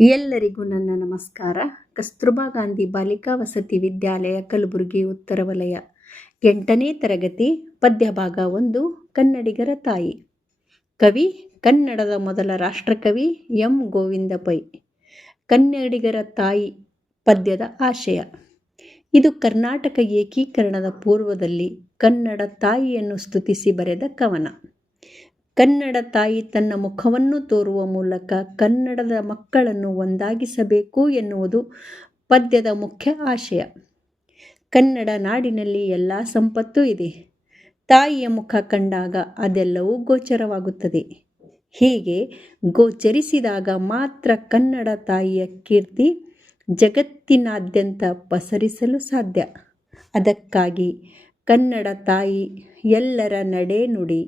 ಎಲ್ಲರಿಗೂ ನನ್ನ ನಮಸ್ಕಾರ. ಕಸ್ತೂರ್ಬಾ ಗಾಂಧಿ ಬಾಲಿಕಾ ವಸತಿ ವಿದ್ಯಾಲಯ ಕಲಬುರಗಿ ಉತ್ತರ ವಲಯ 8ನೇ ತರಗತಿ ಪದ್ಯಭಾಗ 1 ಕನ್ನಡಿಗರ ತಾಯಿ. ಕವಿ ಕನ್ನಡದ ಮೊದಲ ರಾಷ್ಟ್ರಕವಿ ಎಂ ಗೋವಿಂದ ಪೈ. ಕನ್ನಡಿಗರ ತಾಯಿ ಪದ್ಯದ ಆಶಯ. ಇದು ಕರ್ನಾಟಕ ಏಕೀಕರಣದ ಪೂರ್ವದಲ್ಲಿ ಕನ್ನಡ ತಾಯಿಯನ್ನು ಸ್ತುತಿಸಿ ಬರೆದ ಕವನ. ಕನ್ನಡ ತಾಯಿ ತನ್ನ ಮುಖವನ್ನು ತೋರುವ ಮೂಲಕ ಕನ್ನಡದ ಮಕ್ಕಳನ್ನು ಒಂದಾಗಿಸಬೇಕು ಎನ್ನುವುದು ಪದ್ಯದ ಮುಖ್ಯ ಆಶಯ. ಕನ್ನಡ ನಾಡಿನಲ್ಲಿ ಎಲ್ಲ ಸಂಪತ್ತೂ ಇದೆ. ತಾಯಿಯ ಮುಖ ಕಂಡಾಗ ಅದೆಲ್ಲವೂ ಗೋಚರವಾಗುತ್ತದೆ. ಹೀಗೆ ಗೋಚರಿಸಿದಾಗ ಮಾತ್ರ ಕನ್ನಡ ತಾಯಿಯ ಕೀರ್ತಿ ಜಗತ್ತಿನಾದ್ಯಂತ ಪಸರಿಸಲು ಸಾಧ್ಯ. ಅದಕ್ಕಾಗಿ ಕನ್ನಡ ತಾಯಿ ಎಲ್ಲರ ನಡೆ ನುಡಿ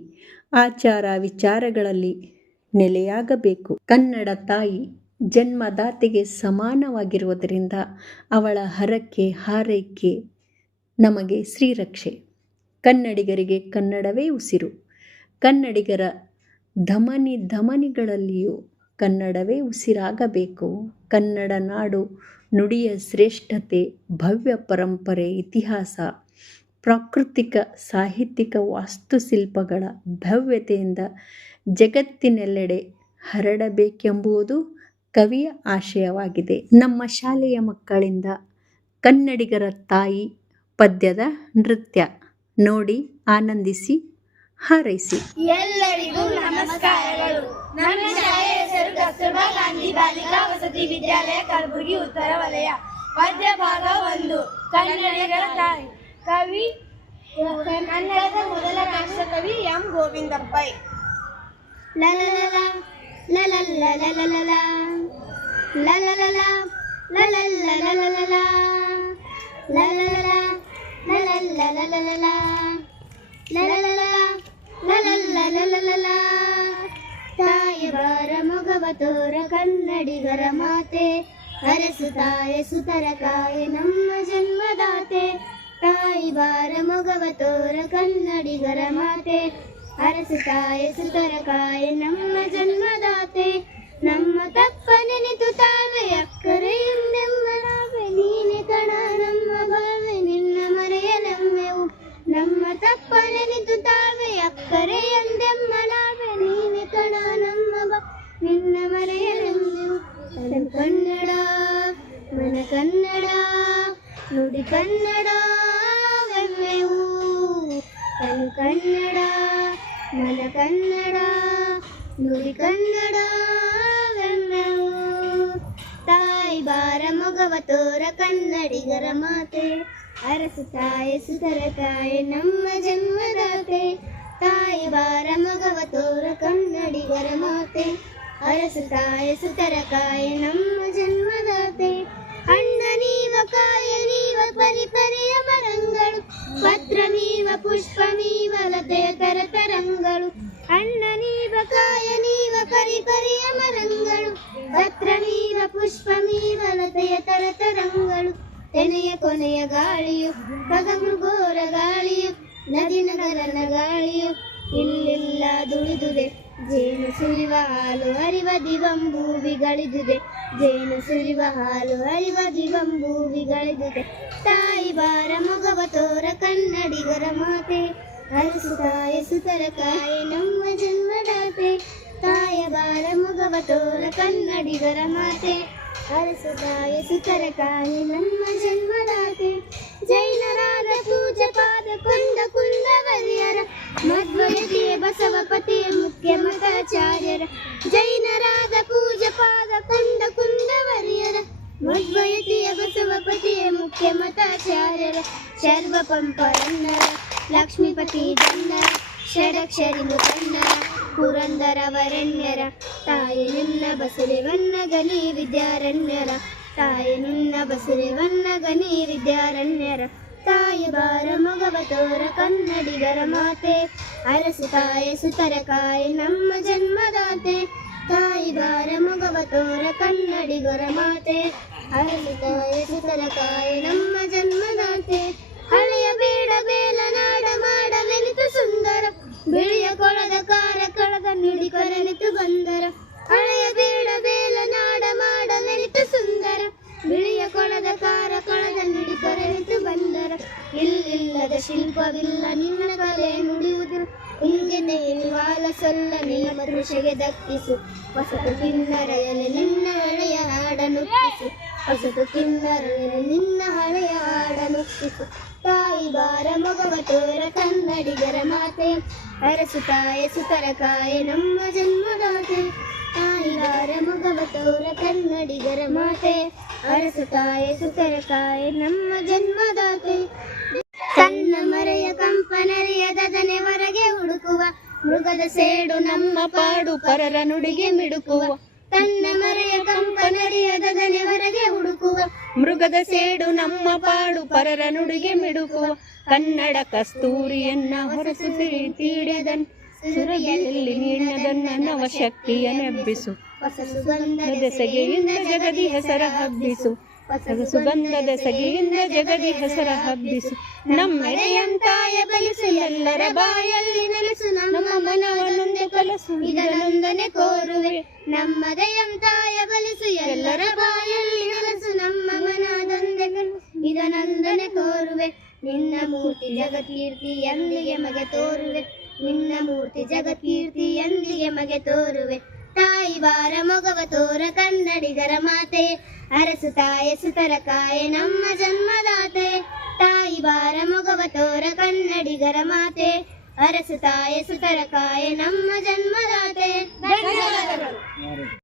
ಆಚಾರ ವಿಚಾರಗಳಲ್ಲಿ ನೆಲೆಯಾಗಬೇಕು. ಕನ್ನಡ ತಾಯಿ ಜನ್ಮದಾತೆಗೆ ಸಮಾನವಾಗಿರುವುದರಿಂದ ಅವಳ ಹರಕೆ ಹಾರೈಕೆ ನಮಗೆ ಶ್ರೀರಕ್ಷೆ. ಕನ್ನಡಿಗರಿಗೆ ಕನ್ನಡವೇ ಉಸಿರು. ಕನ್ನಡಿಗರ ಧಮನಿಗಳಲ್ಲಿಯೂ ಕನ್ನಡವೇ ಉಸಿರಾಗಬೇಕು. ಕನ್ನಡ ನಾಡು ನುಡಿಯ ಶ್ರೇಷ್ಠತೆ, ಭವ್ಯ ಪರಂಪರೆ, ಇತಿಹಾಸ, ಪ್ರಾಕೃತಿಕ ಸಾಹಿತ್ಯಿಕ ವಾಸ್ತುಶಿಲ್ಪಗಳ ಭವ್ಯತೆಯಿಂದ ಜಗತ್ತಿನೆಲ್ಲೆಡೆ ಹರಡಬೇಕೆಂಬುದು ಕವಿಯ ಆಶಯವಾಗಿದೆ. ನಮ್ಮ ಶಾಲೆಯ ಮಕ್ಕಳಿಂದ ಕನ್ನಡಿಗರ ತಾಯಿ ಪದ್ಯದ ನೃತ್ಯ ನೋಡಿ ಆನಂದಿಸಿ ಹಾರೈಸಿ. ಎಲ್ಲರಿಗೂ ನಮಸ್ಕಾರಗಳು. ನನ್ನ ಶಾಲೆಯ ಹೆಸರು ಕಸ್ತೂರ್ಬಾ ಗಾಂಧಿ ಬಾಲಿಕಾ ವಸತಿ ವಿದ್ಯಾಲಯ ಕಲಬುರಗಿ ಉತ್ತರ ವಲಯ. ಪದ್ಯ ಭಾಗ 1 ಕನ್ನಡಿಗರ ತಾಯಿ. ಕವಿ ಕನ್ನಡದ ಮೊದಲ ರಾಷ್ಟ್ರಕವಿ ಎಂ ಗೋವಿಂದ ಪೈ. ತಾಯಿ ಬಾರ ಮೊಗವ ತೋರ ಕನ್ನಡಿಗರ ಮಾತೆ, ಅರಸು ತಾಯ ಸುತರ ಕಾಯೆ ನಮ್ಮ ಜನ್ಮದಾತೆ. ತಾಯಿ ಬಾರ ಮೊಗವ ತೋರ ಕನ್ನಡಿಗರ ಮಾತೆ, ಅರಸು ತಾಯ ಸುತರ ಕಾಯೆ ನಮ್ಮ ಜನ್ಮದಾತೆ. ನಮ್ಮ ತಪ್ಪ ನೆನೆತು ತಾವೆ ಅಕ್ಕರೆಯಿಂದೆಮ್ಮ ನಾವೆ, ನೀನೆ ಕಣ ನಮ್ಮ ಬಾವೆ ನಿನ್ನ ಮರೆಯಲೆಮ್ಮೆವು. ನಮ್ಮ ತಪ್ಪ ನೆನೆತು ತಾವೆ ಅಕ್ಕರೆಯಂದೆಮ್ಮ ನಾವೆ, ನೀನೆ ಕಣ ನಮ್ಮ ಬಾ ನಿನ್ನ ಮರೆಯಲೆಮ್ಮೆವು. ಕನ್ನಡ ಮನ ಕನ್ನಡ ನುಡಿ ಕನ್ನಡ ವೆಮ್ಮೆವು. ತನು ಕನ್ನಡ ಮನ ಕನ್ನಡ ನುಡಿ ಕನ್ನಡ ವೆಮ್ಮೆವು. ತಾಯಿ ಬಾರ ಮೊಗವ ತೋರ ಕನ್ನಡಿಗರ ಮಾತೆ, ಅರಸು ತಾಯ ಸುತರ ಕಾಯೆ ನಮ್ಮ ಜನ್ಮದಾತೆ. ತಾಯಿ ಬಾರ ಮೊಗವ ತೋರ ಕನ್ನಡಿಗರ ಮಾತೆ, ಅರಸು ತಾಯ ಸುತರ ಕಾಯೆ ನಮ್ಮ ಜನ್ಮದಾತೆ. ಅಣ್ಣ ನೀವ ಕಾಯ ನೀವ ಪರಿಪರಿಯ ಮರಂಗಳು, ಪತ್ರ ನೀವ ಪುಷ್ಪ ನೀವ ಲತೆಯ ತರತರಂಗಳು. ಅಣ್ಣ ನೀವ ಕಾಯ ನೀವ ಪರಿಪರಿಯ ಮರಂಗಳು, ಪತ್ರ ನೀವ ಪುಷ್ಪ ನೀವ ಲತೆಯ ತರತರಂಗಳು. ತೆನೆಯ ಕೊನೆಯ ಗಾಳಿಯು ಖಗಮೃಗೋರ ಗಾಳಿಯು, ನದಿ ನಗರನ ಗಾಳಿಯು ಇಲ್ಲೆಲ್ಲ ದುಳಿದುದೆ. ಜೇನು ಸುರಿವ ಹಾಲು ಹರಿವ ದಿವಂಬೂವಿಗಳಿದುದೆ, ಜೇನು ಸುರಿವ ಹಾಲು ಹರಿವ ದಿವಂಬೂವಿಗಳಿದುದೆ. ತಾಯಿ ಬಾರ ಮೊಗವ ತೋರ ಕನ್ನಡಿಗರ ಮಾತೆ, ಅರಸು ತಾಯ ಸುತರ ಕಾಯೆ ನಮ್ಮ ಜನ್ಮದಾತೆ. ತಾಯ ಬಾರ ಮೊಗವ ತೋರ ಕನ್ನಡಿಗರ ಮಾತೆ, ಅರಸು ತಾಯ ಸುತರ ಕಾಯೆ ನಮ್ಮ ಜನ್ಮದಾತೆ. ಜೈನರಾದ ಪೂಜ ಪಾದ ಕೊಂಡ ಕುಂದವರಿಯರ, ಮಧ್ವಯತಿಯ ಬಸವಪತಿಯ ಮುಖ್ಯ ಮತಾಚಾರ್ಯರ. ಜೈನರಾದ ಪೂಜ ಪಾದ ಕೊಂಡ ಕುಂದವರಿಯರ, ಮಧ್ವಯತಿಯ ಬಸವಪತಿಯ ಮುಖ್ಯ ಮತಾಚಾರ್ಯರ. ಶರ್ವ ಪಂಪರನ್ನರ ಲಕ್ಷ್ಮೀಪತಿ ಜನ್ನರ, ಷಡಕ್ಷರಿ ಮುಖನ್ನರ ಪುರಂದರವರಣ್ಯರ. ತಾಯಿ ನಿನ್ನ ಬಸರೆವನ್ನ ಗನಿ ವಿದ್ಯಾರಣ್ಯರ, ತಾಯಿ ನಿನ್ನ ಬಸರೆವನ್ನ ಗನಿ ವಿದ್ಯಾರಣ್ಯರ. ತಾಯಿ ಬಾರ ಮೊಗವ ತೋರ ಕನ್ನಡಿಗರ ಮಾತೆ, ಅರಸು ತಾಯ ಸುತರ ಕಾಯೆ ನಮ್ಮ ಜನ್ಮದಾತೆ. ತಾಯಿ ಬಾರ ಮೊಗವ ತೋರ ಕನ್ನಡಿಗರ ಮಾತೆ, ಅರಸು ತಾಯ ಸುತರ ಕಾಯೆ ನಮ್ಮ ಜನ್ಮದಾತೆ. ಹಳೆಯ ಬೇಡ ಬೇಲ ನಾಡ ಮಾಡಲೆನಿತು ಸುಂದರ, ಬಿಳಿಯ ಕೊಳದ ಕಾರ ಕಳದ ನುಡಿ ಕರನಿತು ಬಂದರ. ಹಳೆಯ ಬೇಡ ಬೇಲ ನಾಡ ಮಾಡಲೆ ಇಲ್ಲದ ಶಿಲ್ಪವಿಲ್ಲ ನಿನ್ನ ಕಲೆ ನುಡಿಯುವುದಿಲ್ಲ ಹಿಂದೆ ವಾಲ ಸೊಲ್ಲನೆ ಮರುಷೆಗೆ ದಕ್ಕಿಸು ಹೊಸತು ಕಿನ್ನರೆಯಲೆ ನಿನ್ನ ಹಳೆಯ ಹಾಡನುಕ್ಕಿಸು ಹೊಸತು ಕಿನ್ನರೆಯಲೆ ನಿನ್ನ ಹಳೆಯ ಹಾಡನುಕ್ಕಿಸು ತಾಯಿ ಬಾರ ಮೊಗವ ತೋರ ಕನ್ನಡಿಗರ ಮಾತೆ ಅರಸು ತಾಯ ಸುತರ ಕಾಯ ನಮ್ಮ ಜನ್ಮದಾತೆ ತಾಯಿ ಬಾರ ಮೊಗವ ತೋರ ಕನ್ನಡಿಗರ ಮಾತೆ ಅರಸು ತಾಯ ಸುತರ ಕಾಯ ನಮ್ಮ ಜನ್ಮದಾತೆ ತನ್ನ ಮರೆಯ ಕಂಪನರಿಯದನೆ ಹೊರಗೆ ಹುಡುಕುವ ಮೃಗದ ಸೇಡು ನಮ್ಮ ಪಾಡು ಪರರ ನುಡಿಗೆ ಮಿಡುಕುವ ತನ್ನ ಮರೆಯ ಕಂಪನರಿಯದನೆ ಹೊರಗೆ ಹುಡುಕುವ ಮೃಗದ ಸೇಡು ನಮ್ಮ ಪಾಡು ಪರರ ನುಡಿಗೆ ಮಿಡುಕುವ ಕನ್ನಡ ಕಸ್ತೂರಿಯನ್ನ ಹೊರಸುತ್ತಿರಿ ತೀಡಿದನ್ ಸುರಯಲ್ಲಿ ನೀಡದನ್ನ ನವಶಕ್ತಿಯ ನೆಬ್ಬಿಸು ಹೊಸ ಸುಗಂಧದ ಸೆಗೆಯಿಂದ ಜಗದಿ ಹೆಸರ ಹಬ್ಬಿಸು ಸುಗಂಧದ ಸಗೆಯಿಂದ ಜಗದಿ ಹೆಸರ ಹಬ್ಬಿಸು ನಮ್ಮೆಡೆಯಂತಾಯ ಬಲಿಸು ಎಲ್ಲರ ಬಾಯಲ್ಲಿ ನೆಲೆಸು ನಮ್ಮ ಮನವನ್ನೊಂದು ಕಲಸು ಇದನೊಂದನೆ ಕೋರುವೆ ನಮ್ಮದೆಯಂತಾಯ ಬಲಿಸು ಎಲ್ಲರ ಬಾಯಲ್ಲಿ ನೆಲೆಸು ನಮ್ಮ ಮನದೊಂದೆ ಇದನೊಂದನೆ ಕೋರುವೆ ನಿನ್ನ ಮೂರ್ತಿ ಜಗಕೀರ್ತಿ ಎಂದಿಗೆ ಮಗೆ ತೋರುವೆ ನಿನ್ನ ಮೂರ್ತಿ ಜಗಕೀರ್ತಿ ಎಂದಿಗೆ ಮಗೆ ತೋರುವೆ ತಾಯಿ ಬಾರ ಮೊಗವ ತೋರ ಕನ್ನಡಿಗರ ಮಾತೆ ಅರಸು ತಾಯ ಸುತರ ಕಾಯ ನಮ್ಮ ಜನ್ಮದಾತೆ ತಾಯಿ ಬಾರ ಮೊಗವ ತೋರ ಕನ್ನಡಿಗರ ಮಾತೆ ಅರಸು ತಾಯ ಸುತರ ಕಾಯ ನಮ್ಮ ಜನ್ಮದಾತೆ ಧನ್ಯವಾದಗಳು.